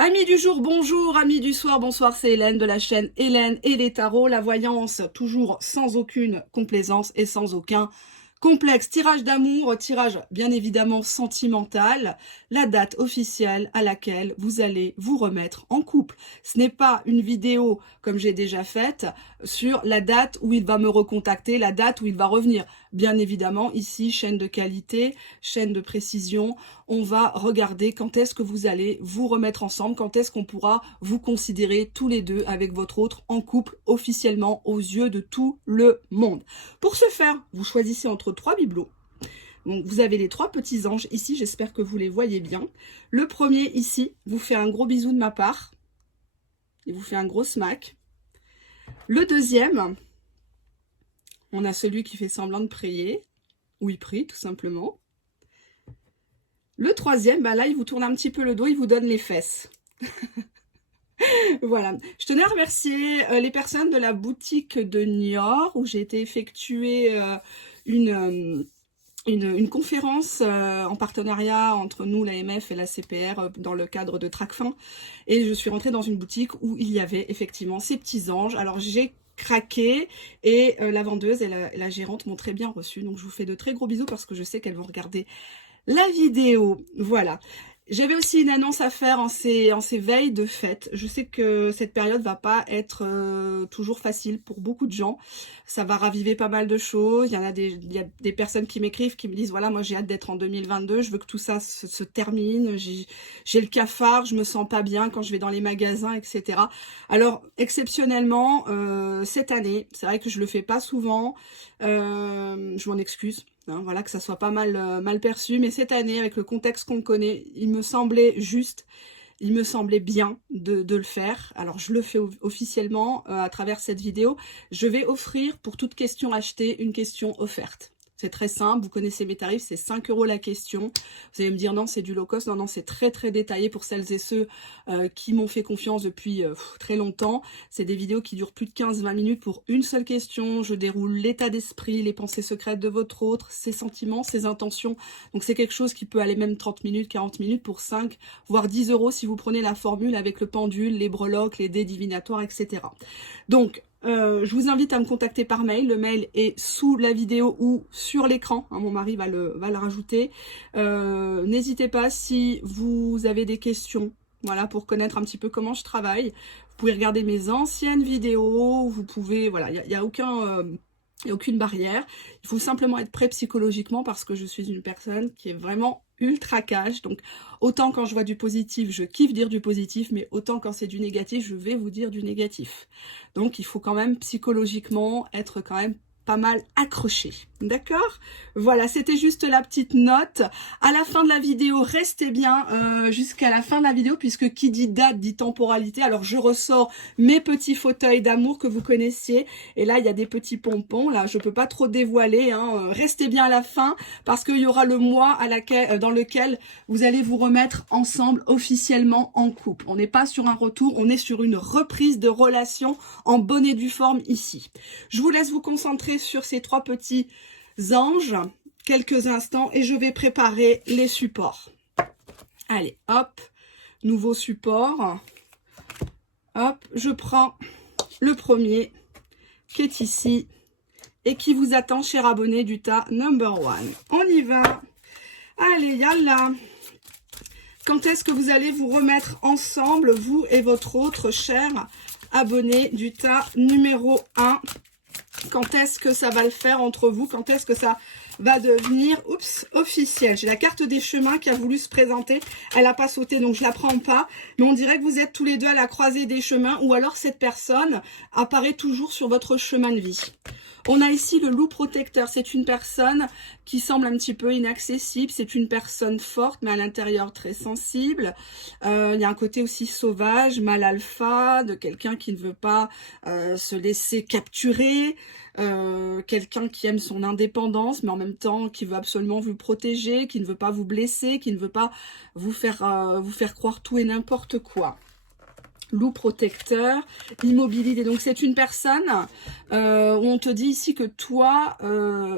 Amis du jour, bonjour, amis du soir, bonsoir, c'est Hélène de la chaîne Hélène et les tarots, la voyance toujours sans aucune complaisance et sans aucun complexe. Tirage d'amour, tirage bien évidemment sentimental, la date officielle à laquelle vous allez vous remettre en couple. Ce n'est pas une vidéo comme j'ai déjà faite sur la date où il va me recontacter, la date où il va revenir. Bien évidemment, ici, chaîne de qualité, chaîne de précision, on va regarder quand est-ce que vous allez vous remettre ensemble, quand est-ce qu'on pourra vous considérer tous les deux avec votre autre en couple officiellement aux yeux de tout le monde. Pour ce faire, vous choisissez entre trois bibelots. Donc, vous avez les trois petits anges ici, j'espère que vous les voyez bien. Le premier ici vous fait un gros bisou de ma part. Il vous fait un gros smack. Le deuxième, on a celui qui fait semblant de prier, ou il prie tout simplement. Le troisième, bah là, il vous tourne un petit peu le dos, il vous donne les fesses. Voilà. Je tenais à remercier les personnes de la boutique de Niort, où j'ai été effectuer une conférence en partenariat entre nous, l'AMF et la CPR, dans le cadre de Tracfin. Et je suis rentrée dans une boutique où il y avait effectivement ces petits anges. Alors j'ai craqué et la vendeuse et la gérante m'ont très bien reçue. Donc je vous fais de très gros bisous parce que je sais qu'elles vont regarder la vidéo. Voilà. J'avais aussi une annonce à faire en ces veilles de fête. Je sais que cette période va pas être toujours facile pour beaucoup de gens. Ça va raviver pas mal de choses. Il y a des personnes qui m'écrivent, qui me disent, voilà, moi j'ai hâte d'être en 2022, je veux que tout ça se termine. J'ai le cafard, je me sens pas bien quand je vais dans les magasins, etc. Alors, exceptionnellement, cette année, c'est vrai que je le fais pas souvent, je m'en excuse. Hein, voilà, que ça soit pas mal perçu, mais cette année, avec le contexte qu'on connaît, il me semblait juste, il me semblait bien de le faire. Alors, je le fais officiellement à travers cette vidéo. Je vais offrir pour toute question achetée une question offerte. C'est très simple, vous connaissez mes tarifs, c'est 5 € la question. Vous allez me dire non, c'est du low cost. Non, non, c'est très très détaillé pour celles et ceux qui m'ont fait confiance depuis très longtemps. C'est des vidéos qui durent plus de 15-20 minutes pour une seule question. Je déroule l'état d'esprit, les pensées secrètes de votre autre, ses sentiments, ses intentions. Donc c'est quelque chose qui peut aller même 30 minutes, 40 minutes pour 5, voire 10 € si vous prenez la formule avec le pendule, les breloques, les dés divinatoires, etc. Donc, je vous invite à me contacter par mail. Le mail est sous la vidéo ou sur l'écran. Hein, mon mari va le rajouter. N'hésitez pas si vous avez des questions, voilà, pour connaître un petit peu comment je travaille. Vous pouvez regarder mes anciennes vidéos. Vous pouvez, voilà, il y a aucune barrière. Il faut simplement être prêt psychologiquement parce que je suis une personne qui est vraiment ultra cash. Donc, autant quand je vois du positif, je kiffe dire du positif, mais autant quand c'est du négatif, je vais vous dire du négatif. Donc, il faut quand même psychologiquement être quand même pas mal accroché. D'accord? Voilà, c'était juste la petite note. À la fin de la vidéo, restez bien jusqu'à la fin de la vidéo, puisque qui dit date dit temporalité. Alors, je ressors mes petits fauteuils d'amour que vous connaissiez. Et là, il y a des petits pompons. Là, je peux pas trop dévoiler. Hein. Restez bien à la fin, parce qu'il y aura le mois dans lequel vous allez vous remettre ensemble officiellement en couple. On n'est pas sur un retour, on est sur une reprise de relation en bonne et due forme ici. Je vous laisse vous concentrer sur ces trois petits anges quelques instants et je vais préparer les supports. Allez, hop, nouveau support. Hop, je prends le premier qui est ici et qui vous attend, cher abonné du tas number 1. On y va. Allez, yalla. Quand est-ce que vous allez vous remettre ensemble, vous et votre autre cher abonné du tas numéro 1? Quand est-ce que ça va le faire entre vous? Quand est-ce que ça va devenir officiel? J'ai la carte des chemins qui a voulu se présenter. Elle n'a pas sauté, donc je la prends pas. Mais on dirait que vous êtes tous les deux à la croisée des chemins, ou alors cette personne apparaît toujours sur votre chemin de vie. On a ici le loup protecteur. C'est une personne qui semble un petit peu inaccessible. C'est une personne forte, mais à l'intérieur très sensible. Il y a un côté aussi sauvage, mâle alpha, de quelqu'un qui ne veut pas se laisser capturer. Quelqu'un qui aime son indépendance, mais en même temps qui veut absolument vous protéger, qui ne veut pas vous blesser, qui ne veut pas vous faire croire tout et n'importe quoi. Loup protecteur, immobilité. Donc c'est une personne où on te dit ici que toi,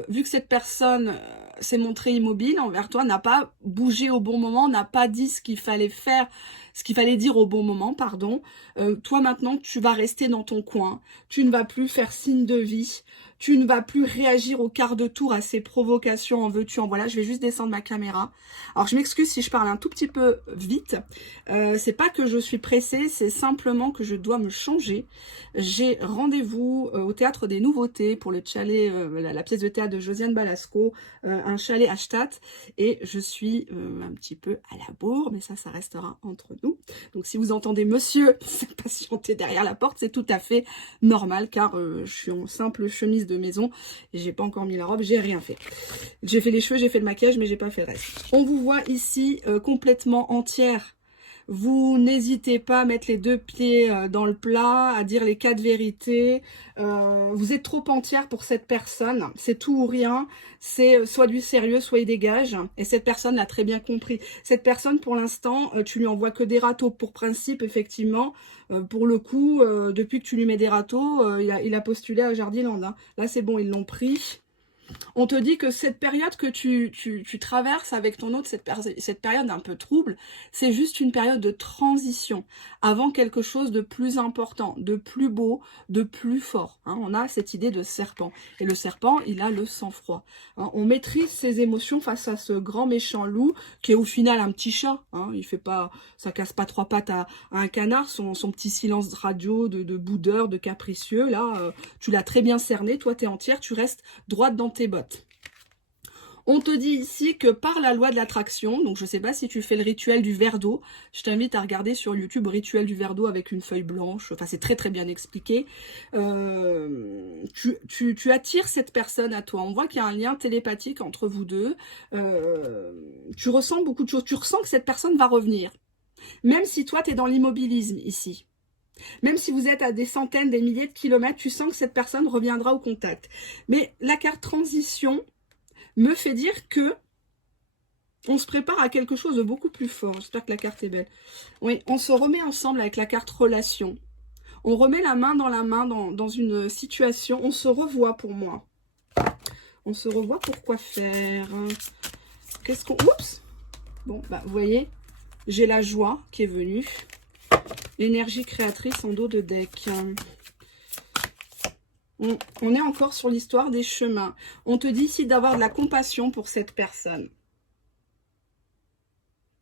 vu que cette personne s'est montré immobile envers toi, n'a pas bougé au bon moment, n'a pas dit ce qu'il fallait faire, ce qu'il fallait dire au bon moment, pardon. Toi maintenant, tu vas rester dans ton coin, tu ne vas plus faire signe de vie, tu ne vas plus réagir au quart de tour à ces provocations, en veux-tu, en voilà. Je vais juste descendre ma caméra. Alors je m'excuse si je parle un tout petit peu vite, c'est pas que je suis pressée, c'est simplement que je dois me changer. J'ai rendez-vous au Théâtre des Nouveautés pour le chalet, la pièce de théâtre de Josiane Balasco, un chalet à Stadt, et je suis un petit peu à la bourre, mais ça restera entre nous. Donc si vous entendez monsieur patienter derrière la porte, c'est tout à fait normal, car je suis en simple chemise de maison, et j'ai pas encore mis la robe, j'ai rien fait. J'ai fait les cheveux, j'ai fait le maquillage, mais j'ai pas fait le reste. On vous voit ici complètement entière. Vous n'hésitez pas à mettre les deux pieds dans le plat, à dire les quatre vérités. Vous êtes trop entière pour cette personne. C'est tout ou rien. C'est soit du sérieux, soit il dégage. Et cette personne l'a très bien compris. Cette personne, pour l'instant, tu lui envoies que des râteaux. Pour principe, effectivement, pour le coup, depuis que tu lui mets des râteaux, il a postulé à Jardiland. Hein. Là, c'est bon, ils l'ont pris. On te dit que cette période que tu traverses avec ton autre, cette période un peu trouble, c'est juste une période de transition avant quelque chose de plus important, de plus beau, de plus fort. Hein, on a cette idée de serpent. Et le serpent, il a le sang-froid. Hein, on maîtrise ses émotions face à ce grand méchant loup qui est au final un petit chat. Hein, il fait pas, ça casse pas trois pattes à un canard. Son petit silence radio de boudeur, de capricieux, là, tu l'as très bien cerné. Toi, t'es entière, tu restes droite dans tes bottes. On te dit ici que par la loi de l'attraction, donc je ne sais pas si tu fais le rituel du verre d'eau, je t'invite à regarder sur YouTube rituel du verre d'eau avec une feuille blanche, enfin c'est très très bien expliqué. Tu attires cette personne à toi, on voit qu'il y a un lien télépathique entre vous deux, tu ressens beaucoup de choses, tu ressens que cette personne va revenir, même si toi tu es dans l'immobilisme ici. Même si vous êtes à des centaines, des milliers de kilomètres, tu sens que cette personne reviendra au contact. Mais la carte transition me fait dire que on se prépare à quelque chose de beaucoup plus fort. J'espère que la carte est belle. Oui, on se remet ensemble avec la carte relation. On remet la main dans une situation. On se revoit pour moi. On se revoit pour quoi faire. Qu'est-ce qu'on... Oups. Bon, bah, vous voyez, j'ai la joie qui est venue. L'énergie créatrice en dos de deck. On est encore sur l'histoire des chemins. On te dit ici d'avoir de la compassion pour cette personne.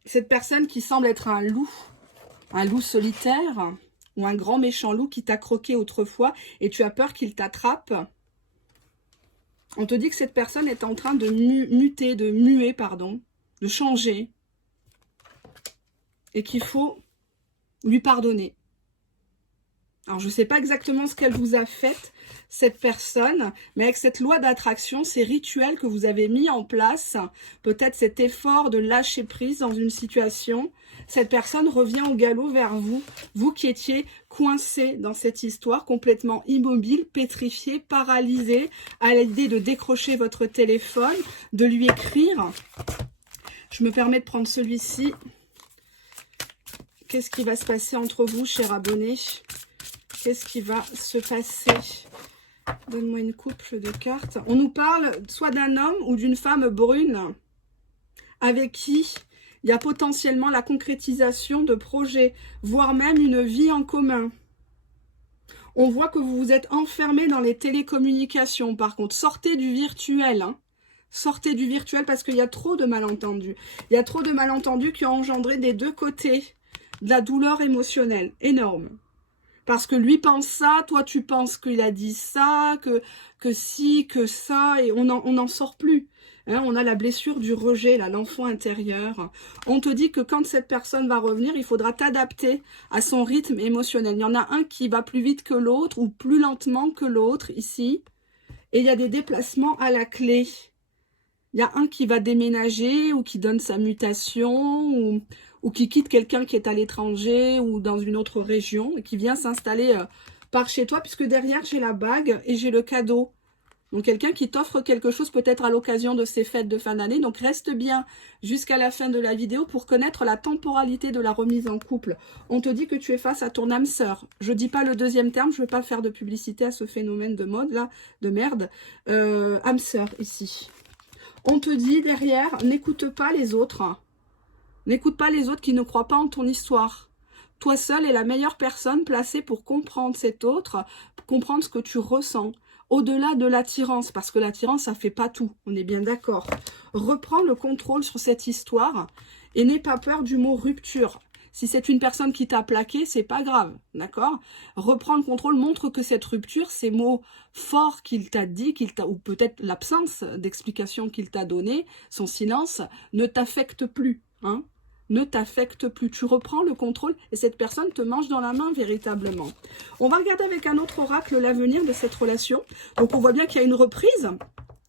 Cette personne qui semble être un loup solitaire, ou un grand méchant loup qui t'a croqué autrefois et tu as peur qu'il t'attrape. On te dit que cette personne est en train de muer, pardon, de changer. Et qu'il faut lui pardonner. Alors, je ne sais pas exactement ce qu'elle vous a fait, cette personne, mais avec cette loi d'attraction, ces rituels que vous avez mis en place, peut-être cet effort de lâcher prise dans une situation, cette personne revient au galop vers vous, vous qui étiez coincé dans cette histoire, complètement immobile, pétrifié, paralysé, à l'idée de décrocher votre téléphone, de lui écrire. Je me permets de prendre celui-ci. Qu'est-ce qui va se passer entre vous, chers abonnés ? Qu'est-ce qui va se passer? Donne-moi une couple de cartes. On nous parle soit d'un homme ou d'une femme brune avec qui il y a potentiellement la concrétisation de projets, voire même une vie en commun. On voit que vous vous êtes enfermé dans les télécommunications. Par contre, sortez du virtuel. Hein. Sortez du virtuel parce qu'il y a trop de malentendus. Il y a trop de malentendus qui ont engendré des deux côtés de la douleur émotionnelle énorme. Parce que lui pense ça, toi tu penses qu'il a dit ça, que si, que ça, et on n'en sort plus. Hein, on a la blessure du rejet, là, l'enfant intérieur. On te dit que quand cette personne va revenir, il faudra t'adapter à son rythme émotionnel. Il y en a un qui va plus vite que l'autre ou plus lentement que l'autre ici. Et il y a des déplacements à la clé. Il y a un qui va déménager ou qui donne sa mutation ou qui quitte quelqu'un qui est à l'étranger ou dans une autre région et qui vient s'installer par chez toi, puisque derrière j'ai la bague et j'ai le cadeau. Donc quelqu'un qui t'offre quelque chose peut-être à l'occasion de ces fêtes de fin d'année. Donc reste bien jusqu'à la fin de la vidéo pour connaître la temporalité de la remise en couple. On te dit que tu es face à ton âme sœur. Je dis pas le deuxième terme, je ne veux pas faire de publicité à ce phénomène de mode là, de merde. Âme sœur ici. On te dit derrière, n'écoute pas les autres. N'écoute pas les autres qui ne croient pas en ton histoire. Toi seul est la meilleure personne placée pour comprendre cet autre, pour comprendre ce que tu ressens. Au-delà de l'attirance, parce que l'attirance, ça fait pas tout, on est bien d'accord. Reprends le contrôle sur cette histoire et n'aie pas peur du mot rupture. Si c'est une personne qui t'a plaqué, c'est pas grave, d'accord? Reprends le contrôle, montre que cette rupture, ces mots forts qu'il t'a dit, ou peut-être l'absence d'explication qu'il t'a donné, son silence, ne t'affecte plus, hein? Ne t'affecte plus. Tu reprends le contrôle et cette personne te mange dans la main véritablement. On va regarder avec un autre oracle l'avenir de cette relation. Donc on voit bien qu'il y a une reprise,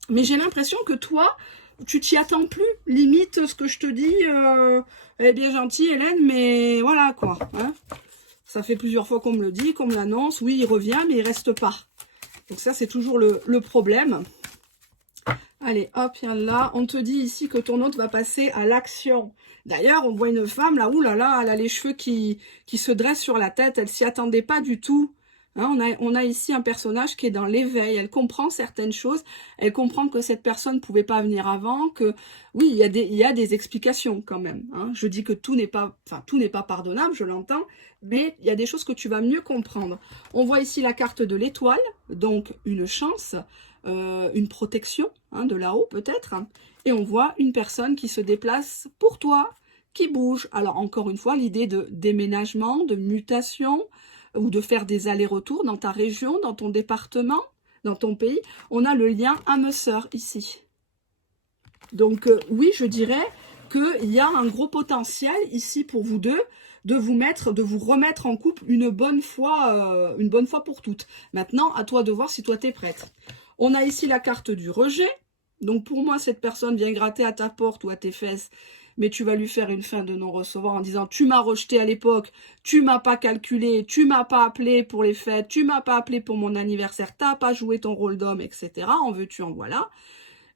mais j'ai l'impression que toi, tu t'y attends plus. Limite, ce que je te dis, elle est bien gentille, Hélène, mais voilà quoi. Hein, ça fait plusieurs fois qu'on me le dit, qu'on me l'annonce. Oui, il revient, mais il reste pas. Donc ça, c'est toujours le problème. Allez, hop, là, on te dit ici que ton hôte va passer à l'action. D'ailleurs, on voit une femme, là, oulala, elle a les cheveux qui se dressent sur la tête, elle s'y attendait pas du tout. Hein, on a ici un personnage qui est dans l'éveil, elle comprend certaines choses, elle comprend que cette personne ne pouvait pas venir avant, que oui, il y a des explications quand même. Hein. Je dis que tout n'est pas pardonnable, je l'entends, mais il y a des choses que tu vas mieux comprendre. On voit ici la carte de l'étoile, donc une chance, une protection, hein, de là-haut peut-être, et on voit une personne qui se déplace pour toi, qui bouge. Alors encore une fois, l'idée de déménagement, de mutation, ou de faire des allers-retours dans ta région, dans ton département, dans ton pays. On a le lien âme-sœur ici. Donc oui, je dirais qu'il y a un gros potentiel ici pour vous deux, de vous remettre en couple une bonne fois pour toutes. Maintenant, à toi de voir si toi t'es prête. On a ici la carte du rejet. Donc pour moi, cette personne vient gratter à ta porte ou à tes fesses, mais tu vas lui faire une fin de non-recevoir en disant « Tu m'as rejeté à l'époque, tu m'as pas calculé, tu m'as pas appelé pour les fêtes, tu m'as pas appelé pour mon anniversaire, t'as pas joué ton rôle d'homme, etc. En veux-tu, en voilà. »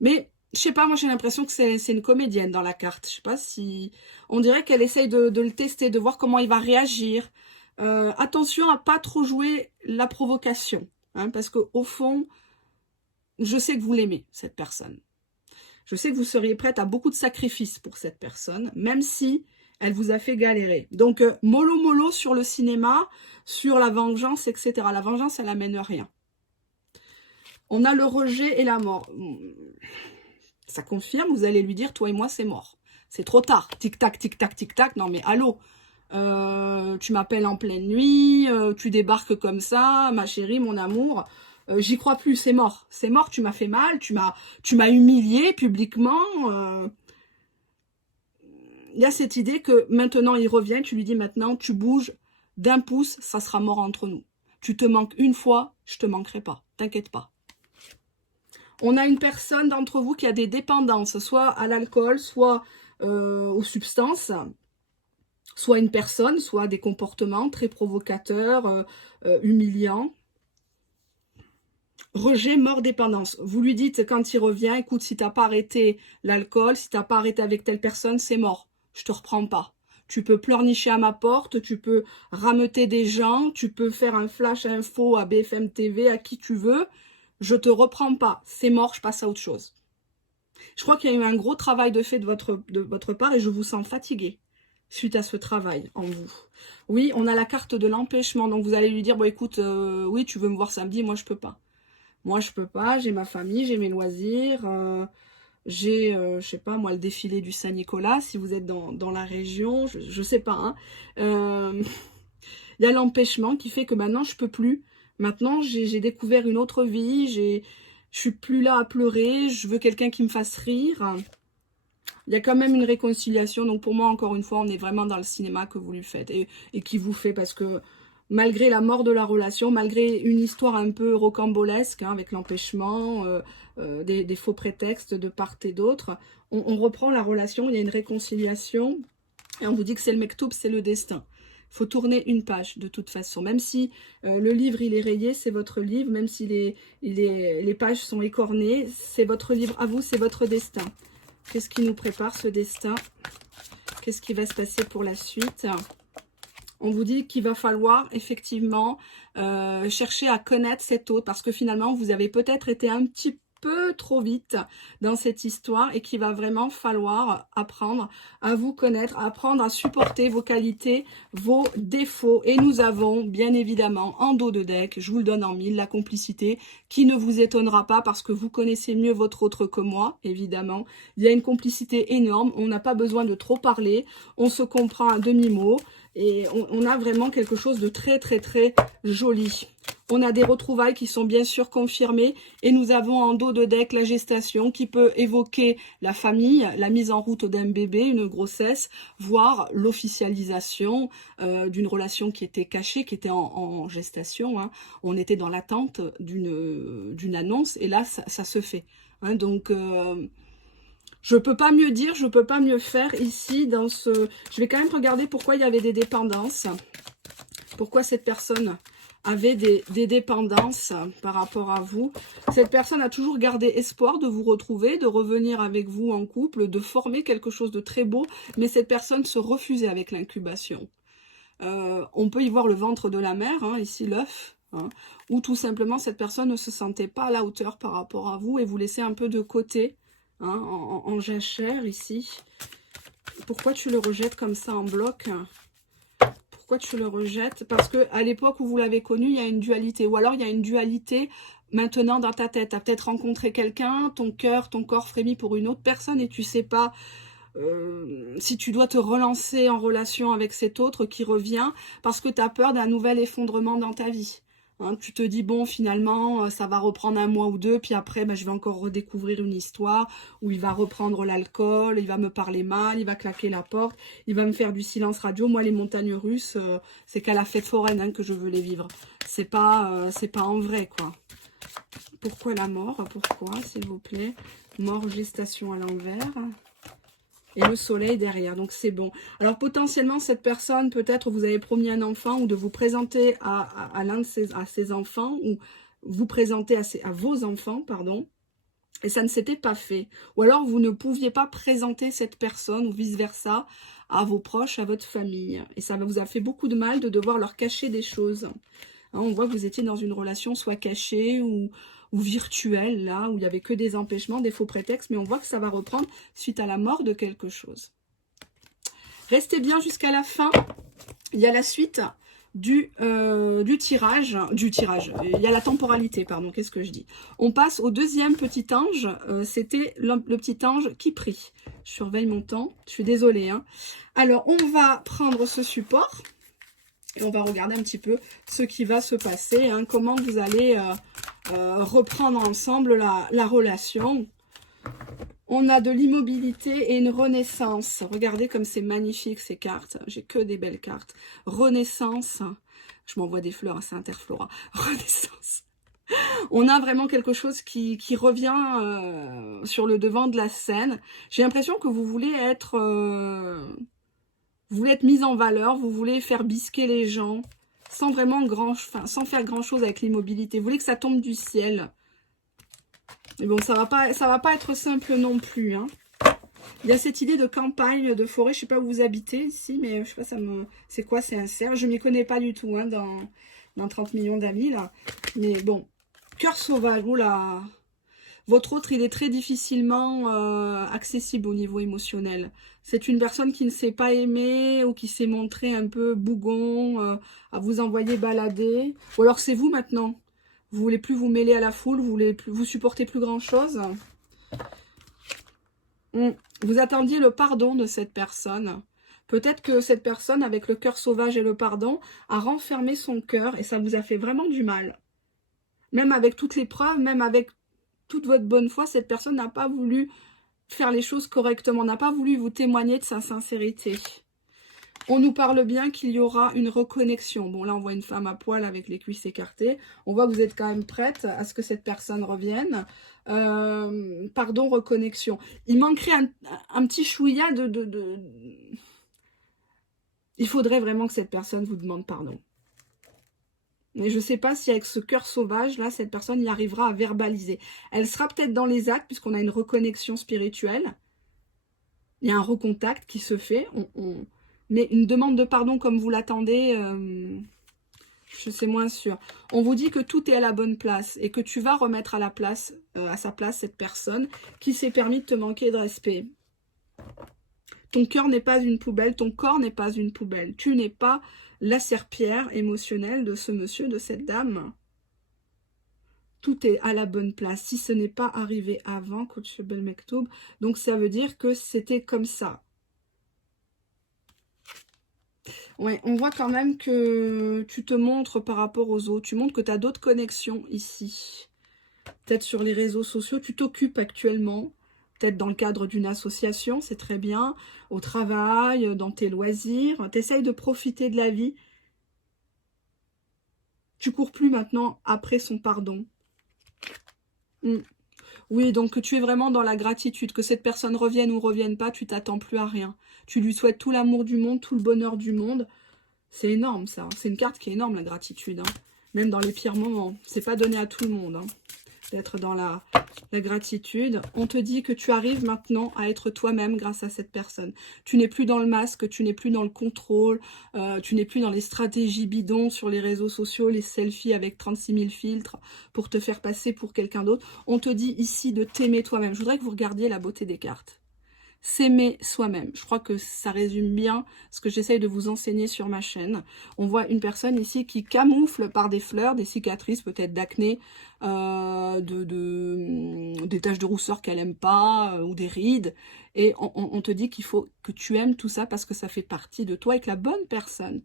Mais je sais pas, moi j'ai l'impression que c'est une comédienne dans la carte. Je sais pas si... On dirait qu'elle essaye de le tester, de voir comment il va réagir. Attention à pas trop jouer la provocation, hein, parce qu'au fond, je sais que vous l'aimez, cette personne. Je sais que vous seriez prête à beaucoup de sacrifices pour cette personne, même si elle vous a fait galérer. Donc, mollo sur le cinéma, sur la vengeance, etc. La vengeance, elle n'amène rien. On a le rejet et la mort. Ça confirme, vous allez lui dire, toi et moi, c'est mort. C'est trop tard. Tic-tac, tic-tac, tic-tac. Non, mais allô, tu m'appelles en pleine nuit, tu débarques comme ça, ma chérie, mon amour. J'y crois plus, c'est mort. C'est mort, tu m'as fait mal, tu m'as humilié publiquement. Il y a cette idée que maintenant il revient, tu lui dis maintenant, tu bouges d'un pouce, ça sera mort entre nous. Tu te manques une fois, je te manquerai pas, t'inquiète pas. On a une personne d'entre vous qui a des dépendances, soit à l'alcool, soit aux substances, soit une personne, soit des comportements très provocateurs, humiliants. Rejet, mort, dépendance. Vous lui dites quand il revient, écoute, si t'as pas arrêté l'alcool, si t'as pas arrêté avec telle personne, c'est mort. Je te reprends pas. Tu peux pleurnicher à ma porte, tu peux rameuter des gens, tu peux faire un flash info à BFM TV, à qui tu veux. Je te reprends pas. C'est mort, je passe à autre chose. Je crois qu'il y a eu un gros travail de fait de votre part et je vous sens fatigué suite à ce travail en vous. Oui, on a la carte de l'empêchement. Donc vous allez lui dire, bon écoute, oui, tu veux me voir samedi, moi je peux pas. Moi, je peux pas, j'ai ma famille, j'ai mes loisirs, j'ai, je sais pas, moi, le défilé du Saint-Nicolas, si vous êtes dans la région, je sais pas. Hein. Il y a l'empêchement qui fait que maintenant, je peux plus. Maintenant, j'ai découvert une autre vie, je suis plus là à pleurer, je veux quelqu'un qui me fasse rire. Il y a quand même une réconciliation, donc pour moi, encore une fois, on est vraiment dans le cinéma que vous lui faites et qui vous fait, parce que malgré la mort de la relation, malgré une histoire un peu rocambolesque, hein, avec l'empêchement, des faux prétextes de part et d'autre, on reprend la relation, il y a une réconciliation, et on vous dit que c'est le mektoub, c'est le destin. Il faut tourner une page de toute façon, même si le livre il est rayé, c'est votre livre, même si les pages sont écornées, c'est votre livre à vous, c'est votre destin. Qu'est-ce qui nous prépare ce destin? Qu'est-ce qui va se passer pour la suite? On vous dit qu'il va falloir effectivement chercher à connaître cet autre, parce que finalement, vous avez peut-être été un petit peu trop vite dans cette histoire et qu'il va vraiment falloir apprendre à vous connaître, apprendre à supporter vos qualités, vos défauts. Et nous avons bien évidemment en dos de deck, je vous le donne en mille, la complicité qui ne vous étonnera pas parce que vous connaissez mieux votre autre que moi, évidemment. Il y a une complicité énorme, on n'a pas besoin de trop parler, on se comprend à demi-mot. Et on a vraiment quelque chose de très très très joli. On a des retrouvailles qui sont bien sûr confirmées. Et nous avons en dos de deck la gestation qui peut évoquer la famille, la mise en route d'un bébé, une grossesse, voire l'officialisation d'une relation qui était cachée, qui était en gestation. Hein. On était dans l'attente d'une annonce et là ça se fait. Hein, donc... je peux pas mieux dire, je peux pas mieux faire ici dans ce... Je vais quand même regarder pourquoi il y avait des dépendances. Pourquoi cette personne avait des dépendances par rapport à vous. Cette personne a toujours gardé espoir de vous retrouver, de revenir avec vous en couple, de former quelque chose de très beau. Mais cette personne se refusait avec l'incubation. On peut y voir le ventre de la mère, hein, ici l'œuf. Hein, ou tout simplement cette personne ne se sentait pas à la hauteur par rapport à vous et vous laissait un peu de côté. Hein, en jachère ici. Pourquoi tu le rejettes comme ça en bloc? Pourquoi tu le rejettes? Parce que à l'époque où vous l'avez connu, il y a une dualité. Ou alors il y a une dualité maintenant dans ta tête. Tu as peut-être rencontré quelqu'un, ton cœur, ton corps frémit pour une autre personne et tu sais pas si tu dois te relancer en relation avec cet autre qui revient parce que tu as peur d'un nouvel effondrement dans ta vie. Hein, tu te dis, bon, finalement, ça va reprendre un mois ou deux, puis après, je vais encore redécouvrir une histoire où il va reprendre l'alcool, il va me parler mal, il va claquer la porte, il va me faire du silence radio. Moi, les montagnes russes, c'est qu'à la fête foraine hein, que je veux les vivre. C'est pas en vrai, quoi. Pourquoi la mort? Pourquoi, s'il vous plaît? Mort, gestation à l'envers. Et le soleil derrière, donc c'est bon. Alors potentiellement, cette personne, peut-être vous avez promis un enfant ou de vous présenter à l'un de ses enfants ou vous présenter à vos enfants, pardon, et ça ne s'était pas fait. Ou alors vous ne pouviez pas présenter cette personne ou vice-versa à vos proches, à votre famille. Et ça vous a fait beaucoup de mal de devoir leur cacher des choses. Hein, on voit que vous étiez dans une relation soit cachée ou virtuelle, là, où il n'y avait que des empêchements, des faux prétextes, mais on voit que ça va reprendre suite à la mort de quelque chose. Restez bien jusqu'à la fin. Il y a la suite du tirage. Il y a la temporalité, pardon, qu'est-ce que je dis? On passe au deuxième petit ange. C'était le petit ange qui prie. Je surveille mon temps. Je suis désolée. Hein. Alors, on va prendre ce support. Et on va regarder un petit peu ce qui va se passer, hein, comment vous allez reprendre ensemble la relation. On a de l'immobilité et une renaissance. Regardez comme c'est magnifique ces cartes. J'ai que des belles cartes. Renaissance. Je m'envoie des fleurs, c'est Interflora. Renaissance. On a vraiment quelque chose qui revient sur le devant de la scène. J'ai l'impression que vous voulez être... vous voulez être mise en valeur, vous voulez faire bisquer les gens sans vraiment sans faire grand chose avec l'immobilité. Vous voulez que ça tombe du ciel. Mais bon, ça va pas être simple non plus. Hein. Il y a cette idée de campagne, de forêt. Je sais pas où vous habitez ici, mais je sais pas, c'est quoi, c'est un cerf. Je m'y connais pas du tout hein, dans 30 millions d'amis là. Mais bon, cœur sauvage, oula. Votre autre, il est très difficilement accessible au niveau émotionnel. C'est une personne qui ne s'est pas aimée ou qui s'est montrée un peu bougon, à vous envoyer balader. Ou alors c'est vous maintenant. Vous voulez plus vous mêler à la foule, vous supportez plus grand chose. Vous attendiez le pardon de cette personne. Peut-être que cette personne, avec le cœur sauvage et le pardon, a renfermé son cœur et ça vous a fait vraiment du mal. Même avec toutes les preuves, même avec toute votre bonne foi, cette personne n'a pas voulu faire les choses correctement, n'a pas voulu vous témoigner de sa sincérité. On nous parle bien qu'il y aura une reconnexion. Bon, là, on voit une femme à poil avec les cuisses écartées. On voit que vous êtes quand même prête à ce que cette personne revienne. Pardon, reconnexion. Il manquerait un petit chouïa Il faudrait vraiment que cette personne vous demande pardon. Mais je ne sais pas si avec ce cœur sauvage, là, cette personne y arrivera à verbaliser. Elle sera peut-être dans les actes, puisqu'on a une reconnexion spirituelle. Il y a un recontact qui se fait. Mais une demande de pardon comme vous l'attendez, C'est moins sûr. On vous dit que tout est à la bonne place et que tu vas remettre à la place, à sa place cette personne qui s'est permis de te manquer de respect. Ton cœur n'est pas une poubelle, ton corps n'est pas une poubelle. Tu n'es pas la serpillière émotionnelle de ce monsieur, de cette dame. Tout est à la bonne place. Si ce n'est pas arrivé avant, coach Belmektoub, donc ça veut dire que c'était comme ça. Ouais, on voit quand même que tu te montres par rapport aux autres. Tu montres que tu as d'autres connexions ici. Peut-être sur les réseaux sociaux, tu t'occupes actuellement. Peut-être dans le cadre d'une association, c'est très bien. Au travail, dans tes loisirs. Tu essayes de profiter de la vie. Tu cours plus maintenant après son pardon. Oui, donc tu es vraiment dans la gratitude. Que cette personne revienne ou revienne pas, tu t'attends plus à rien. Tu lui souhaites tout l'amour du monde, tout le bonheur du monde. C'est énorme ça. C'est une carte qui est énorme, la gratitude. Hein. Même dans les pires moments. C'est pas donné à tout le monde. Hein, d'être dans la gratitude. On te dit que tu arrives maintenant à être toi-même grâce à cette personne. Tu n'es plus dans le masque, tu n'es plus dans le contrôle, tu n'es plus dans les stratégies bidons sur les réseaux sociaux, les selfies avec 36 000 filtres pour te faire passer pour quelqu'un d'autre. On te dit ici de t'aimer toi-même. Je voudrais que vous regardiez la beauté des cartes. S'aimer soi-même. Je crois que ça résume bien ce que j'essaye de vous enseigner sur ma chaîne. On voit une personne ici qui camoufle par des fleurs, des cicatrices, peut-être d'acné, des taches de rousseur qu'elle aime pas, ou des rides. Et on te dit qu'il faut que tu aimes tout ça parce que ça fait partie de toi et que la bonne personne,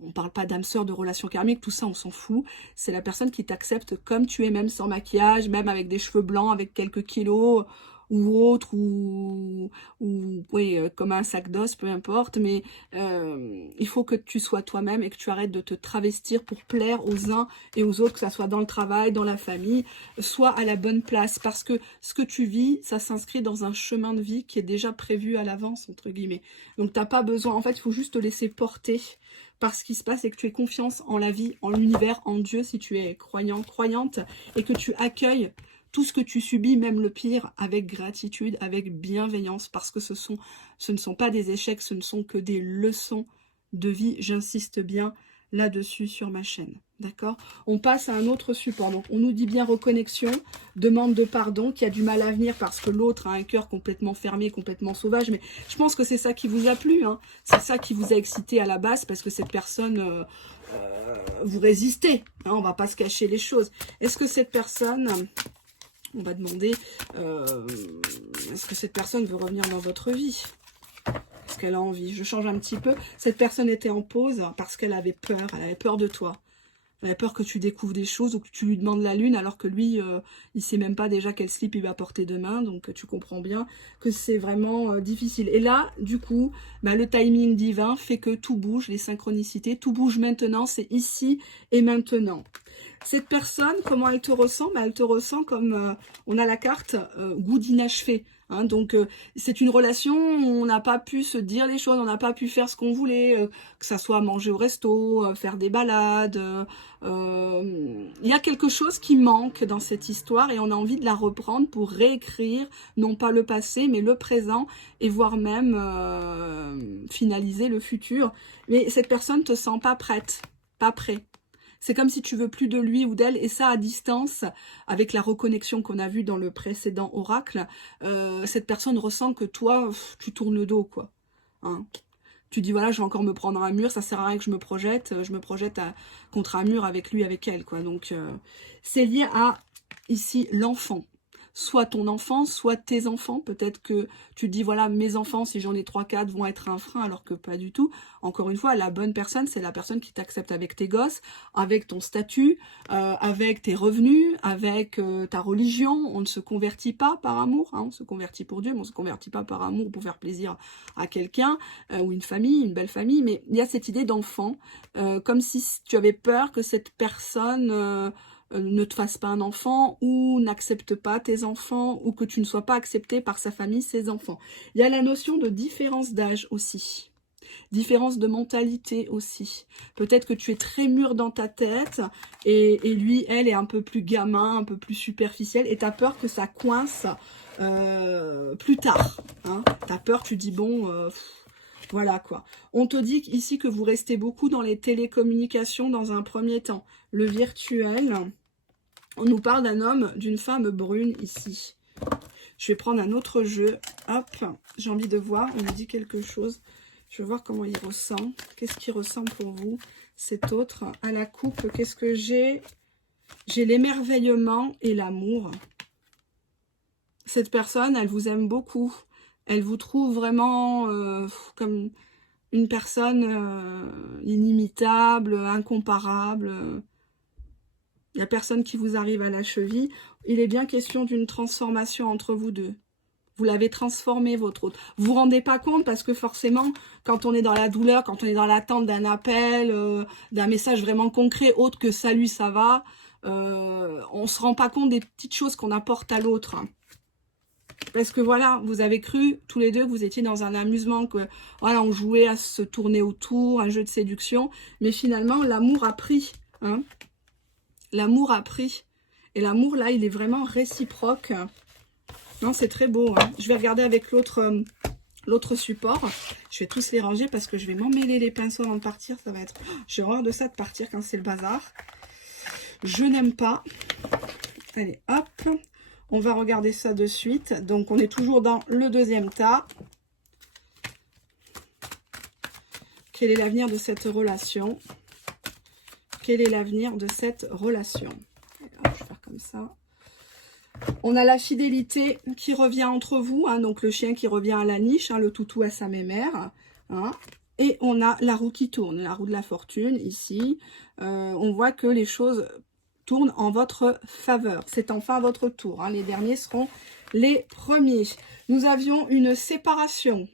on parle pas d'âme sœur, de relation karmique, tout ça on s'en fout. C'est la personne qui t'accepte comme tu es, même sans maquillage, même avec des cheveux blancs, avec quelques kilos, ou autre, ou oui, comme un sac d'os, peu importe, mais il faut que tu sois toi-même et que tu arrêtes de te travestir pour plaire aux uns et aux autres, que ça soit dans le travail, dans la famille, sois à la bonne place, parce que ce que tu vis, ça s'inscrit dans un chemin de vie qui est déjà prévu à l'avance, entre guillemets. Donc t'as pas besoin, en fait, il faut juste te laisser porter par ce qui se passe et que tu aies confiance en la vie, en l'univers, en Dieu, si tu es croyant, croyante, et que tu accueilles tout ce que tu subis, même le pire, avec gratitude, avec bienveillance, parce que ce ne sont pas des échecs, ce ne sont que des leçons de vie. J'insiste bien là-dessus sur ma chaîne. D'accord? On passe à un autre support. Donc, on nous dit bien reconnexion, demande de pardon, qui a du mal à venir parce que l'autre a un cœur complètement fermé, complètement sauvage. Mais je pense que c'est ça qui vous a plu. Hein. C'est ça qui vous a excité à la base parce que cette personne, vous résistez. Hein, on va pas se cacher les choses. Est-ce que cette personne... On va demander, est-ce que cette personne veut revenir dans votre vie? Est-ce qu'elle a envie? Je change un petit peu. Cette personne était en pause parce qu'elle avait peur de toi. Elle avait peur que tu découvres des choses ou que tu lui demandes la lune alors que lui, il sait même pas déjà quel slip il va porter demain. Donc tu comprends bien que c'est vraiment difficile. Et là, du coup, bah, le timing divin fait que tout bouge, les synchronicités, tout bouge maintenant, c'est ici et maintenant. Cette personne, comment elle te ressent? Bah, elle te ressent comme, on a la carte goût d'inachevé. Hein, donc c'est une relation où on n'a pas pu se dire les choses, on n'a pas pu faire ce qu'on voulait, que ça soit manger au resto, faire des balades. Il y a quelque chose qui manque dans cette histoire et on a envie de la reprendre pour réécrire, non pas le passé, mais le présent et voire même finaliser le futur. Mais cette personne ne te sent pas prête, pas prêt. C'est comme si tu veux plus de lui ou d'elle, et ça à distance, avec la reconnexion qu'on a vue dans le précédent oracle, cette personne ressent que toi, tu tournes le dos, quoi. Hein. Tu dis, voilà, je vais encore me prendre un mur, ça sert à rien que je me projette contre un mur avec lui, avec elle, quoi. Donc, c'est lié à, ici, l'enfant. Soit ton enfant, soit tes enfants. Peut-être que tu te dis, voilà, mes enfants, si j'en ai 3-4, vont être un frein, alors que pas du tout. Encore une fois, la bonne personne, c'est la personne qui t'accepte avec tes gosses, avec ton statut, avec tes revenus, avec ta religion. On ne se convertit pas par amour, hein, on se convertit pour Dieu, mais on ne se convertit pas par amour pour faire plaisir à quelqu'un, ou une famille, une belle famille. Mais il y a cette idée d'enfant, comme si tu avais peur que cette personne... ne te fasse pas un enfant ou n'accepte pas tes enfants ou que tu ne sois pas accepté par sa famille, ses enfants. Il y a la notion de différence d'âge aussi. Différence de mentalité aussi. Peut-être que tu es très mûr dans ta tête et lui, elle est un peu plus gamin, un peu plus superficielle et tu as peur que ça coince plus tard. Hein. Tu as peur, tu dis bon... Voilà quoi. On te dit ici que vous restez beaucoup dans les télécommunications dans un premier temps. Le virtuel, on nous parle d'un homme, d'une femme brune ici. Je vais prendre un autre jeu. Hop, j'ai envie de voir. On me dit quelque chose. Je vais voir comment il ressent. Qu'est-ce qu'il ressent pour vous, cet autre? À la coupe, qu'est-ce que j'ai? J'ai l'émerveillement et l'amour. Cette personne, elle vous aime beaucoup. Elle vous trouve vraiment comme une personne inimitable, incomparable. Il n'y a personne qui vous arrive à la cheville. Il est bien question d'une transformation entre vous deux. Vous l'avez transformé, votre autre. Vous vous rendez pas compte parce que forcément, quand on est dans la douleur, quand on est dans l'attente d'un appel, d'un message vraiment concret, autre que « salut, ça va », on se rend pas compte des petites choses qu'on apporte à l'autre. Parce que voilà, vous avez cru tous les deux que vous étiez dans un amusement, que voilà, on jouait à se tourner autour, un jeu de séduction, mais finalement, l'amour a pris. Hein. L'amour a pris. Et l'amour, là, il est vraiment réciproque. Non, c'est très beau. Hein. Je vais regarder avec l'autre support. Je vais tous les ranger parce que je vais m'emmêler les pinceaux avant de partir. Ça va être... J'ai horreur de ça, de partir quand c'est le bazar. Je n'aime pas. Allez, hop. On va regarder ça de suite. Donc, on est toujours dans le deuxième tas. Quel est l'avenir de cette relation? Quel est l'avenir de cette relation? Alors, je vais faire comme ça. On a la fidélité qui revient entre vous. Hein, donc, le chien qui revient à la niche. Hein, le toutou à sa mémère. Hein, et on a la roue qui tourne. La roue de la fortune, ici. On voit que les choses... tourne en votre faveur. C'est enfin votre tour. Hein. Les derniers seront les premiers. Nous avions une séparation.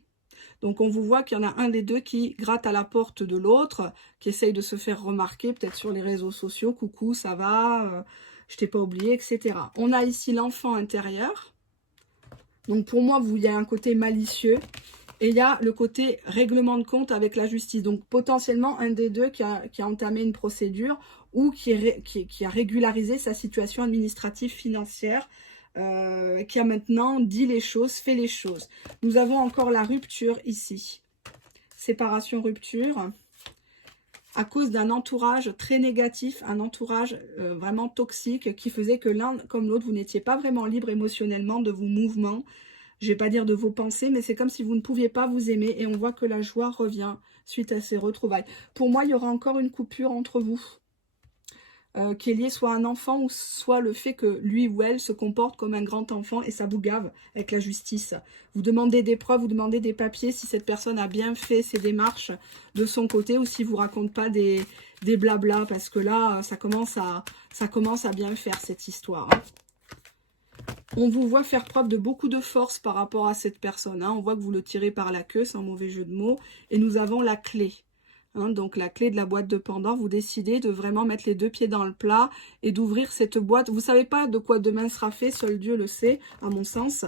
Donc, on vous voit qu'il y en a un des deux qui gratte à la porte de l'autre, qui essaye de se faire remarquer, peut-être sur les réseaux sociaux. Coucou, ça va, je t'ai pas oublié, etc. On a ici l'enfant intérieur. Donc, pour moi, il y a un côté malicieux. Et il y a le côté règlement de compte avec la justice. Donc, potentiellement, un des deux qui a entamé une procédure ou qui a régularisé sa situation administrative financière, qui a maintenant dit les choses, fait les choses. Nous avons encore la rupture ici. Séparation, rupture. À cause d'un entourage très négatif, un entourage vraiment toxique qui faisait que l'un comme l'autre, vous n'étiez pas vraiment libre émotionnellement de vos mouvements. Je ne vais pas dire de vos pensées, mais c'est comme si vous ne pouviez pas vous aimer. Et on voit que la joie revient suite à ces retrouvailles. Pour moi, il y aura encore une coupure entre vous. Qui est liée soit à un enfant ou soit le fait que lui ou elle se comporte comme un grand enfant et ça vous gave avec la justice. Vous demandez des preuves, vous demandez des papiers si cette personne a bien fait ses démarches de son côté ou s'il ne vous raconte pas des blablas parce que là, ça commence à bien faire cette histoire. Hein. On vous voit faire preuve de beaucoup de force par rapport à cette personne. Hein. On voit que vous le tirez par la queue, sans mauvais jeu de mots. Et nous avons la clé. Hein, donc la clé de la boîte de Pandore. Vous décidez de vraiment mettre les deux pieds dans le plat et d'ouvrir cette boîte. Vous ne savez pas de quoi demain sera fait, seul Dieu le sait, à mon sens.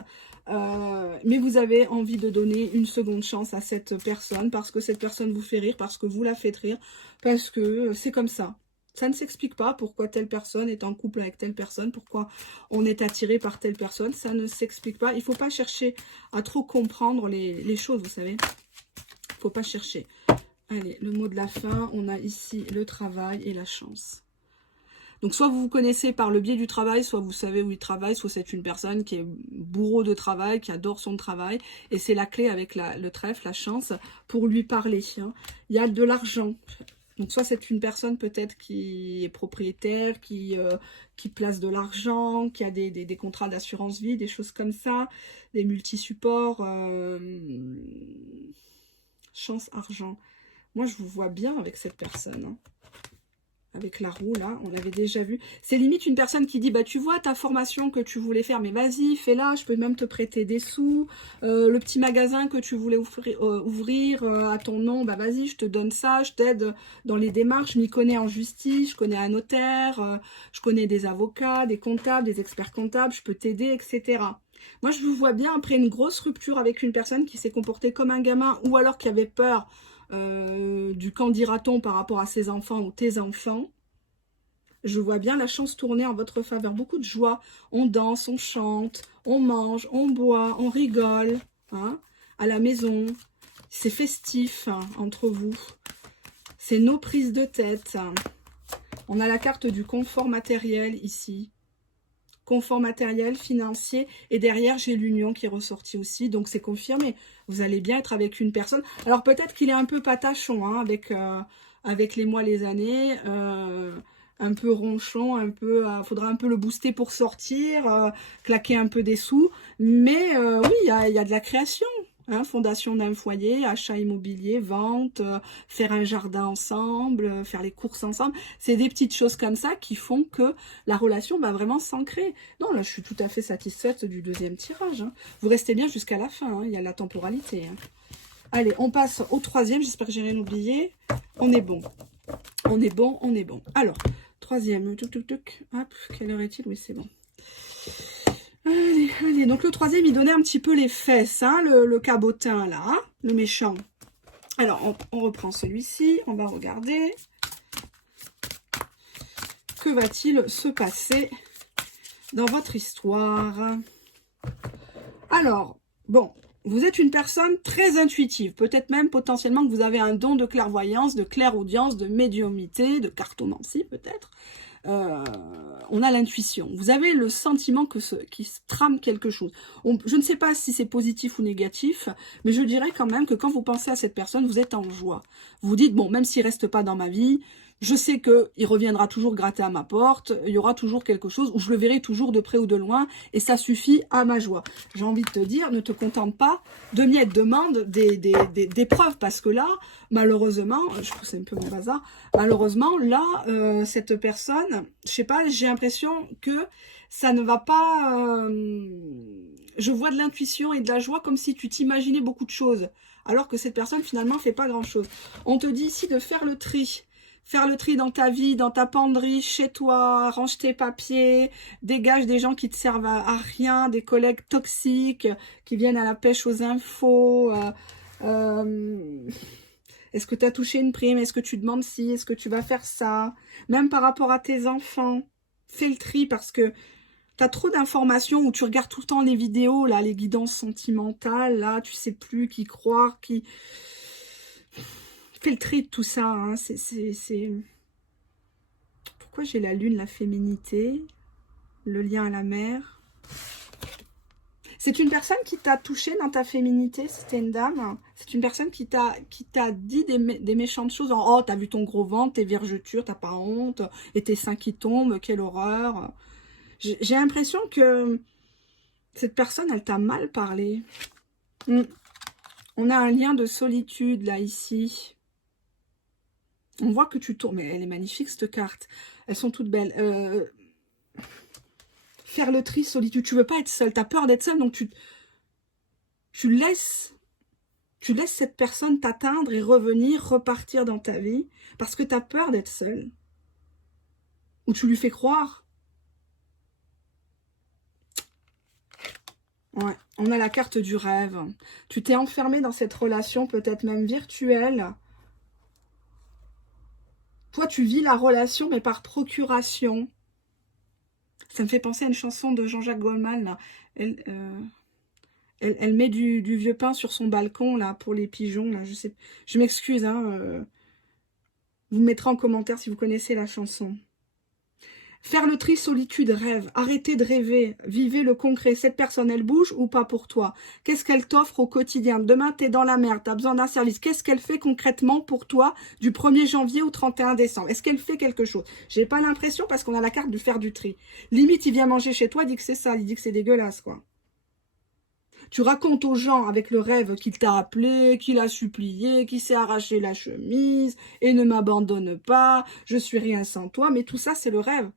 Mais vous avez envie de donner une seconde chance à cette personne parce que cette personne vous fait rire, parce que vous la faites rire, parce que c'est comme ça. Ça ne s'explique pas pourquoi telle personne est en couple avec telle personne, pourquoi on est attiré par telle personne. Ça ne s'explique pas. Il ne faut pas chercher à trop comprendre les choses, vous savez. Il ne faut pas chercher. Allez, le mot de la fin, on a ici le travail et la chance. Donc, soit vous vous connaissez par le biais du travail, soit vous savez où il travaille, soit c'est une personne qui est bourreau de travail, qui adore son travail. Et c'est la clé avec le trèfle, la chance, pour lui parler. Hein. Il y a de l'argent. Donc, soit c'est une personne peut-être qui est propriétaire, qui place de l'argent, qui a des contrats d'assurance vie, des choses comme ça, des multisupports, chance, argent. Moi, je vous vois bien avec cette personne. Hein. Avec la roue, là, on l'avait déjà vu. C'est limite une personne qui dit, bah tu vois ta formation que tu voulais faire, mais vas-y, fais-la, je peux même te prêter des sous. Le petit magasin que tu voulais ouvrir à ton nom, bah vas-y, je te donne ça, je t'aide dans les démarches. Je m'y connais en justice, je connais un notaire, je connais des avocats, des comptables, des experts comptables, je peux t'aider, etc. Moi, je vous vois bien après une grosse rupture avec une personne qui s'est comportée comme un gamin ou alors qui avait peur du qu'en dira-t-on par rapport à ses enfants ou tes enfants. Je vois bien la chance tourner en votre faveur. Beaucoup de joie. On danse, on chante, on mange, on boit, on rigole. Hein, à la maison. C'est festif hein, entre vous. C'est nos prises de tête. On a la carte du confort matériel ici. Confort matériel, financier. Et derrière, j'ai l'union qui est ressortie aussi. Donc, c'est confirmé. Vous allez bien être avec une personne. Alors, peut-être qu'il est un peu patachon hein, avec les mois, les années. Un peu ronchon, un peu, faudra un peu le booster pour sortir, claquer un peu des sous. Mais oui, il y a de la création. Hein, fondation d'un foyer, achat immobilier, vente, faire un jardin ensemble, faire les courses ensemble. C'est des petites choses comme ça qui font que la relation va vraiment s'ancrer. Non, là, je suis tout à fait satisfaite du deuxième tirage. Hein. Vous restez bien jusqu'à la fin, hein, il y a la temporalité. Hein. Allez, on passe au troisième, j'espère que j'ai rien oublié. On est bon. On est bon, on est bon. Alors, troisième, hop, quelle heure est-il? Oui, c'est bon. Allez, allez, donc le troisième, il donnait un petit peu les fesses, hein, le cabotin, là, hein, le méchant. Alors, on reprend celui-ci, on va regarder. Que va-t-il se passer dans votre histoire? Alors, bon, vous êtes une personne très intuitive, peut-être même potentiellement que vous avez un don de clairvoyance, de clairaudience, de médiumnité, de cartomancie peut-être. On a l'intuition. Vous avez le sentiment qu'il se trame quelque chose. Je ne sais pas si c'est positif ou négatif, mais je dirais quand même que quand vous pensez à cette personne, vous êtes en joie. Vous vous dites, bon, même s'il ne reste pas dans ma vie, je sais qu'il reviendra toujours gratter à ma porte, il y aura toujours quelque chose, où je le verrai toujours de près ou de loin, et ça suffit à ma joie. J'ai envie de te dire, ne te contente pas de miettes, demande des preuves, parce que là, malheureusement, je pousse un peu mon bazar, malheureusement, là, cette personne, je sais pas, j'ai l'impression que ça ne va pas... je vois de l'intuition et de la joie comme si tu t'imaginais beaucoup de choses, alors que cette personne, finalement, fait pas grand-chose. On te dit ici de faire le tri. Faire le tri dans ta vie, dans ta penderie, chez toi, range tes papiers, dégage des gens qui te servent à rien, des collègues toxiques qui viennent à la pêche aux infos. Est-ce que tu as touché une prime? Est-ce que tu demandes si? Est-ce que tu vas faire ça? Même par rapport à tes enfants, fais le tri parce que tu as trop d'informations où tu regardes tout le temps les vidéos, là, les guidances sentimentales, là, tu sais plus qui croire, qui... Fais le tri de tout ça, hein. Pourquoi j'ai la lune, la féminité, le lien à la mer? C'est une personne qui t'a touché dans ta féminité, c'était une dame. C'est une personne qui t'a dit des méchantes choses. En, oh, t'as vu ton gros ventre, tes vergetures, t'as pas honte, et tes seins qui tombent, quelle horreur. J'ai l'impression que cette personne, elle t'a mal parlé. On a un lien de solitude, là, ici. On voit que tu tournes, mais elle est magnifique cette carte. Elles sont toutes belles. Faire le tri, solitude. Tu veux pas être seule, tu as peur d'être seule, donc tu laisses cette personne t'atteindre et revenir, repartir dans ta vie, parce que tu as peur d'être seule. Ou tu lui fais croire. Ouais, on a la carte du rêve. Tu t'es enfermé dans cette relation, peut-être même virtuelle. Toi, tu vis la relation, mais par procuration. Ça me fait penser à une chanson de Jean-Jacques Goldman, là. Elle met du vieux pain sur son balcon, là, pour les pigeons, là, je sais. Je m'excuse, hein. Vous me mettrez en commentaire si vous connaissez la chanson. Faire le tri, solitude, rêve. Arrêtez de rêver. Vivez le concret. Cette personne, elle bouge ou pas pour toi? Qu'est-ce qu'elle t'offre au quotidien? Demain, tu es dans la merde. Tu as besoin d'un service. Qu'est-ce qu'elle fait concrètement pour toi du 1er janvier au 31 décembre? Est-ce qu'elle fait quelque chose? J'ai pas l'impression parce qu'on a la carte de faire du tri. Limite, il vient manger chez toi, il dit que c'est ça. Il dit que c'est dégueulasse, quoi. Tu racontes aux gens avec le rêve qu'il t'a appelé, qu'il a supplié, qu'il s'est arraché la chemise et ne m'abandonne pas, je suis rien sans toi. Mais tout ça, c'est le rêve.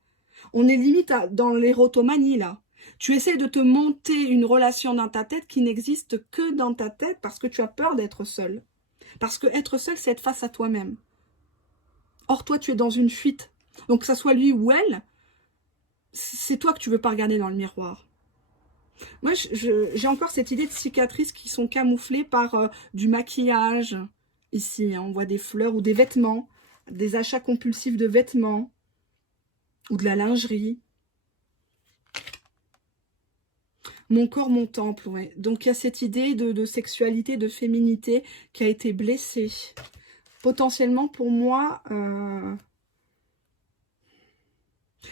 On est limite dans l'érotomanie, là. Tu essaies de te monter une relation dans ta tête qui n'existe que dans ta tête parce que tu as peur d'être seul. Parce que être seul, c'est être face à toi-même. Or, toi, tu es dans une fuite. Donc, que ça soit lui ou elle, c'est toi que tu veux pas regarder dans le miroir. Moi, j'ai encore cette idée de cicatrices qui sont camouflées par du maquillage. Ici, hein, on voit des fleurs ou des vêtements, des achats compulsifs de vêtements ou de la lingerie. Mon corps, mon temple, ouais. Donc il y a cette idée de sexualité, de féminité qui a été blessée. Potentiellement pour moi, je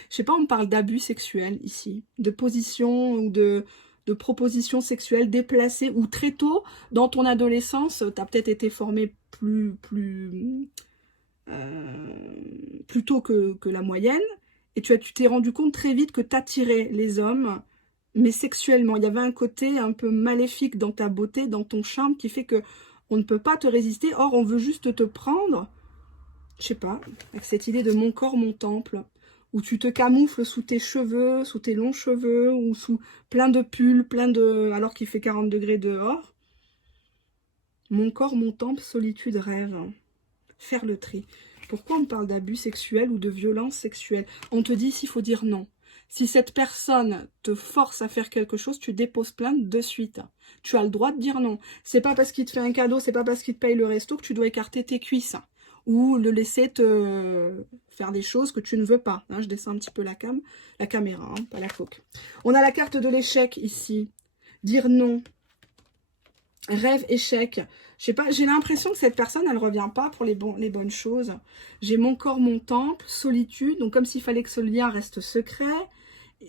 sais pas, on me parle d'abus sexuels ici, de position ou de propositions sexuelles déplacées ou très tôt dans ton adolescence, tu as peut-être été formé plus tôt que la moyenne et tu t'es rendu compte très vite que tu attirais les hommes, mais sexuellement. Il y avait un côté un peu maléfique dans ta beauté, dans ton charme qui fait que on ne peut pas te résister. Or, on veut juste te prendre, je sais pas, avec cette idée de mon corps, mon temple, où tu te camoufles sous tes cheveux, sous tes longs cheveux, ou sous plein de pulls, alors qu'il fait 40 degrés dehors. Mon corps, mon temple, solitude, rêve. Faire le tri. Pourquoi on parle d'abus sexuels ou de violence sexuelle? On te dit s'il faut dire non. Si cette personne te force à faire quelque chose, tu déposes plainte de suite. Tu as le droit de dire non. C'est pas parce qu'il te fait un cadeau, c'est pas parce qu'il te paye le resto que tu dois écarter tes cuisses. Ou le laisser te faire des choses que tu ne veux pas. Hein, je descends un petit peu la caméra, hein, pas la coque. On a la carte de l'échec ici. Dire non. Rêve, échec. Je sais pas, j'ai l'impression que cette personne, elle revient pas pour les bonnes choses. J'ai mon corps, mon temple, solitude. Donc comme s'il fallait que ce lien reste secret.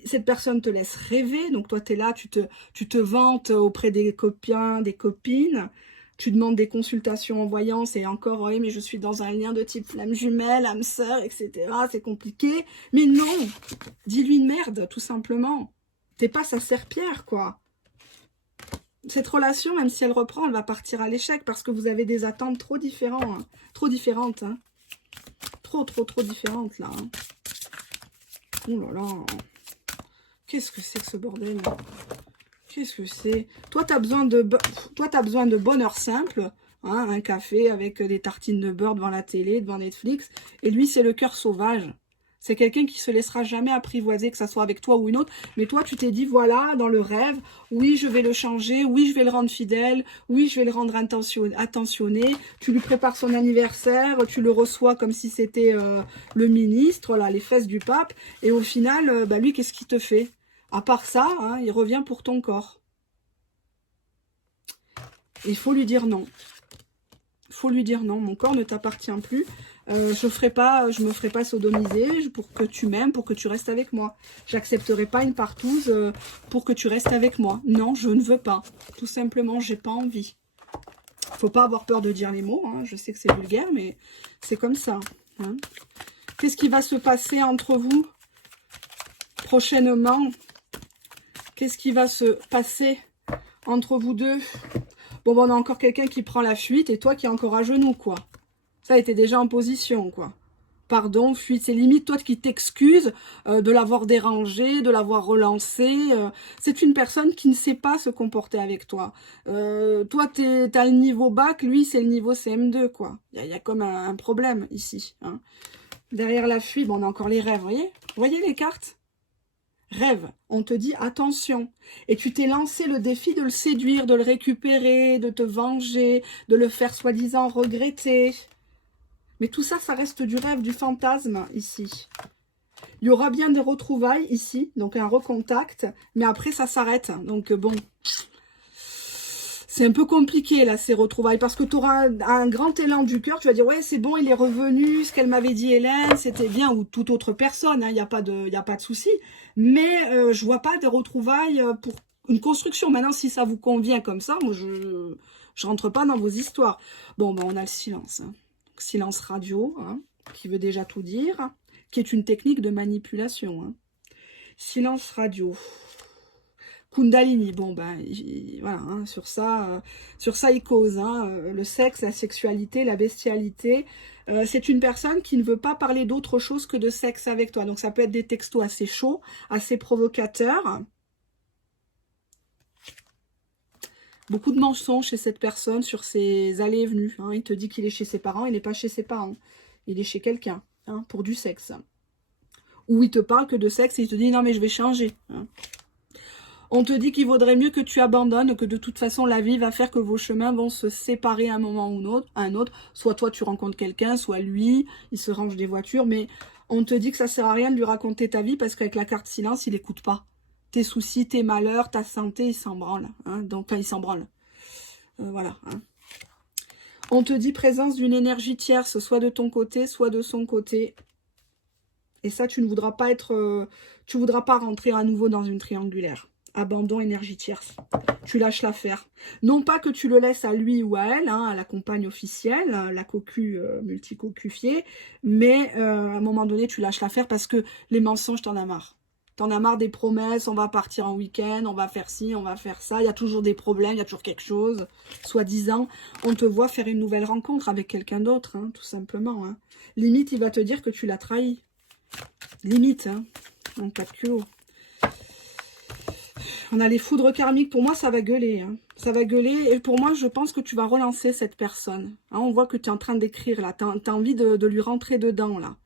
Cette personne te laisse rêver. Donc toi, tu es là, tu te vantes auprès des copains, des copines. Tu demandes des consultations en voyance et encore, oui, mais je suis dans un lien de type flamme jumelle, âme sœur, etc. C'est compliqué. Mais non, dis-lui une merde, tout simplement. T'es pas sa serpillère, quoi. Cette relation, même si elle reprend, elle va partir à l'échec parce que vous avez des attentes trop différentes. Hein. Trop différentes. Hein. Trop différentes, là. Hein. Oh là là. Qu'est-ce que c'est que ce bordel? Qu'est-ce que c'est? Toi, tu as besoin de bonheur simple. Hein, un café avec des tartines de beurre devant la télé, devant Netflix. Et lui, c'est le cœur sauvage. C'est quelqu'un qui se laissera jamais apprivoiser, que ça soit avec toi ou une autre. Mais toi, tu t'es dit, voilà, dans le rêve, oui, je vais le changer, oui, je vais le rendre fidèle, oui, je vais le rendre attentionné. Tu lui prépares son anniversaire, tu le reçois comme si c'était le ministre, là, les fesses du pape. Et au final, bah, lui, qu'est-ce qu'il te fait? À part ça, hein, il revient pour ton corps. Il faut lui dire non. Il faut lui dire non, mon corps ne t'appartient plus. Je me ferai pas sodomiser pour que tu m'aimes, pour que tu restes avec moi. J'accepterai pas une partouze pour que tu restes avec moi. Non, je ne veux pas. Tout simplement, j'ai pas envie. Faut pas avoir peur de dire les mots. Hein. Je sais que c'est vulgaire, mais c'est comme ça. Hein. Qu'est-ce qui va se passer entre vous prochainement? Qu'est-ce qui va se passer entre vous deux? Bon, on a encore quelqu'un qui prend la fuite et toi qui es encore à genoux, quoi. Ça, était déjà en position, quoi. Pardon, fuite, c'est limite toi qui t'excuses de l'avoir dérangé, de l'avoir relancé. C'est une personne qui ne sait pas se comporter avec toi. Toi, t'as le niveau bac, lui, c'est le niveau CM2, quoi. Il y a comme un problème ici. Hein. Derrière la fuite, bon, on a encore les rêves, vous voyez les cartes? Rêve, on te dit attention. Et tu t'es lancé le défi de le séduire, de le récupérer, de te venger, de le faire soi-disant regretter. Mais tout ça, ça reste du rêve, du fantasme ici. Il y aura bien des retrouvailles ici, donc un recontact, mais après ça s'arrête. Donc bon, c'est un peu compliqué là ces retrouvailles, parce que tu auras un grand élan du cœur, tu vas dire ouais c'est bon, il est revenu, ce qu'elle m'avait dit Hélène, c'était bien, ou toute autre personne, il n'y a pas de souci. Mais je vois pas des retrouvailles pour une construction. Maintenant, si ça vous convient comme ça, moi je rentre pas dans vos histoires. Bon, ben, on a le silence. Hein. Silence radio, hein, qui veut déjà tout dire, qui est une technique de manipulation. Hein. Silence radio. Kundalini, bon ben voilà, hein, sur ça il cause, hein, le sexe, la sexualité, la bestialité. C'est une personne qui ne veut pas parler d'autre chose que de sexe avec toi. Donc ça peut être des textos assez chauds, assez provocateurs. Beaucoup de mensonges chez cette personne sur ses allées et venues. Hein. Il te dit qu'il est chez ses parents, il n'est pas chez ses parents. Il est chez quelqu'un, hein, pour du sexe. Ou il te parle que de sexe et il te dit non mais je vais changer. Hein. On te dit qu'il vaudrait mieux que tu abandonnes, que de toute façon la vie va faire que vos chemins vont se séparer à un moment ou un autre. Soit toi tu rencontres quelqu'un, soit lui, il se range des voitures. Mais on te dit que ça sert à rien de lui raconter ta vie parce qu'avec la carte silence, il n'écoute pas. tes soucis, tes malheurs, ta santé, il s'en branle. Hein, donc, enfin, il s'en branle. Voilà. Hein. On te dit présence d'une énergie tierce, soit de ton côté, soit de son côté. Et ça, tu ne voudras pas être... tu voudras pas rentrer à nouveau dans une triangulaire. Abandon, énergie tierce. Tu lâches l'affaire. Non pas que tu le laisses à lui ou à elle, hein, à la compagne officielle, la cocu multicocufiée, mais à un moment donné, tu lâches l'affaire parce que les mensonges, t'en as marre. T'en as marre des promesses, on va partir en week-end, on va faire ci, on va faire ça. Il y a toujours des problèmes, il y a toujours quelque chose. Soi-disant, on te voit faire une nouvelle rencontre avec quelqu'un d'autre, hein, tout simplement. Hein. Limite, il va te dire que tu l'as trahi. Limite, hein, en cas de culot. On a les foudres karmiques. Pour moi, ça va gueuler. Hein. Ça va gueuler. Et pour moi, je pense que tu vas relancer cette personne. Hein, on voit que tu es en train d'écrire, là. Tu as envie de lui rentrer dedans, là.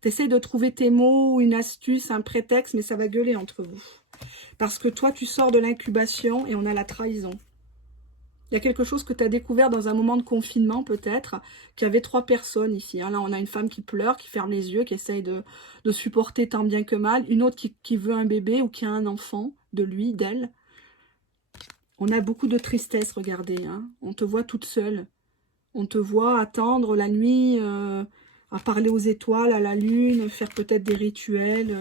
Tu essaies de trouver tes mots, une astuce, un prétexte, mais ça va gueuler entre vous. Parce que toi, tu sors de l'incubation et on a la trahison. Il y a quelque chose que tu as découvert dans un moment de confinement, peut-être, qu'il y avait 3 personnes ici. Hein. Là, on a une femme qui pleure, qui ferme les yeux, qui essaye de supporter tant bien que mal. Une autre qui veut un bébé ou qui a un enfant de lui, d'elle. On a beaucoup de tristesse, regardez. Hein. On te voit toute seule. On te voit attendre la nuit, à parler aux étoiles, à la lune, faire peut-être des rituels.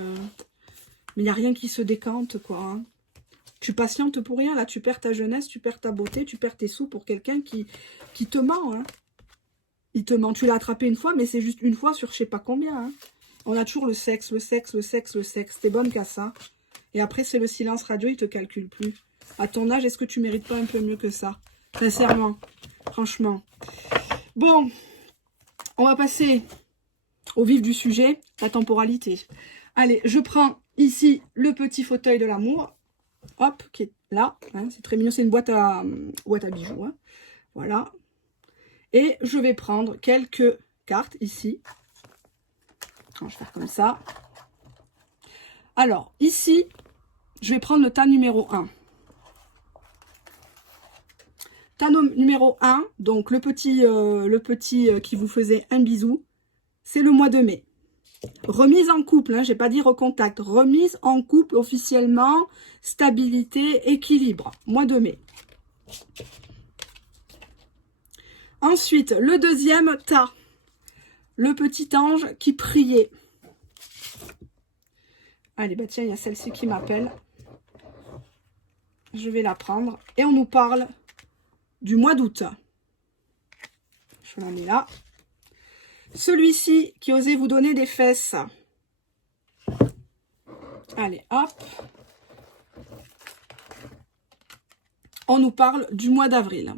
Mais il n'y a rien qui se décante, quoi. Hein. Tu patientes pour rien, là. Tu perds ta jeunesse, tu perds ta beauté, tu perds tes sous pour quelqu'un qui te ment. Hein. Il te ment. Tu l'as attrapé une fois, mais c'est juste une fois sur je sais pas combien. Hein. On a toujours le sexe, le sexe, le sexe, le sexe. T'es bonne qu'à ça. Et après, c'est le silence radio, il te calcule plus. À ton âge, est-ce que tu mérites pas un peu mieux que ça? Sincèrement. Franchement. Bon. On va passer au vif du sujet, la temporalité. Allez, je prends ici le petit fauteuil de l'amour. Hop, qui est là. Hein, c'est très mignon, c'est une boîte à bijoux. Hein. Voilà. Et je vais prendre quelques cartes ici. Je vais faire comme ça. Alors, ici, je vais prendre le tas numéro 1. Tas numéro 1, donc le petit qui vous faisait un bisou, c'est le mois de mai. Remise en couple, hein, j'ai pas dit recontact. Remise en couple officiellement, stabilité, équilibre. Mois de mai. Ensuite, le deuxième tas. Le petit ange qui priait. Allez, bah tiens, il y a celle-ci qui m'appelle. Je vais la prendre. Et on nous parle du mois d'août. Je la mets là. Celui-ci qui osait vous donner des fesses. Allez, hop. On nous parle du mois d'avril.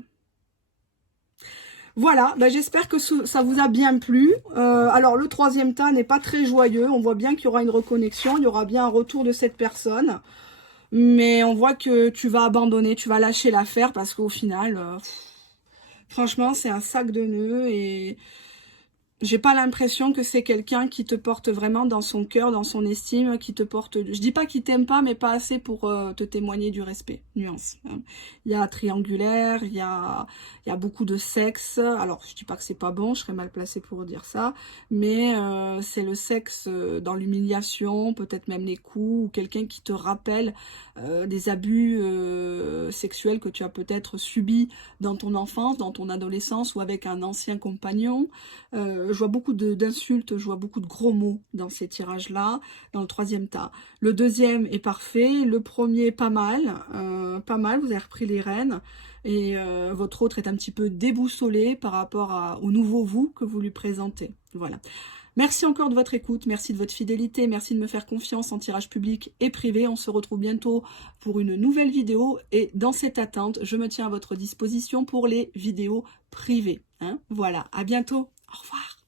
Voilà, ben j'espère que ça vous a bien plu. Alors, le troisième tas n'est pas très joyeux. On voit bien qu'il y aura une reconnexion. Il y aura bien un retour de cette personne. Mais on voit que tu vas abandonner, tu vas lâcher l'affaire parce qu'au final, franchement, c'est un sac de nœuds et j'ai pas l'impression que c'est quelqu'un qui te porte vraiment dans son cœur, dans son estime, qui te porte... Je dis pas qu'il t'aime pas, mais pas assez pour te témoigner du respect. Nuance. Hein. Il y a triangulaire, il y a beaucoup de sexe. Alors, je dis pas que c'est pas bon, je serais mal placée pour dire ça, mais c'est le sexe dans l'humiliation, peut-être même les coups, ou quelqu'un qui te rappelle des abus sexuels que tu as peut-être subis dans ton enfance, dans ton adolescence, ou avec un ancien compagnon. Je vois beaucoup d'insultes, je vois beaucoup de gros mots dans ces tirages-là, dans le troisième tas. Le deuxième est parfait, le premier pas mal, vous avez repris les rênes, et votre autre est un petit peu déboussolé par rapport au nouveau vous que vous lui présentez. Voilà. Merci encore de votre écoute, merci de votre fidélité, merci de me faire confiance en tirage public et privé. On se retrouve bientôt pour une nouvelle vidéo, et dans cette attente, je me tiens à votre disposition pour les vidéos privées. Hein, voilà, à bientôt, au revoir.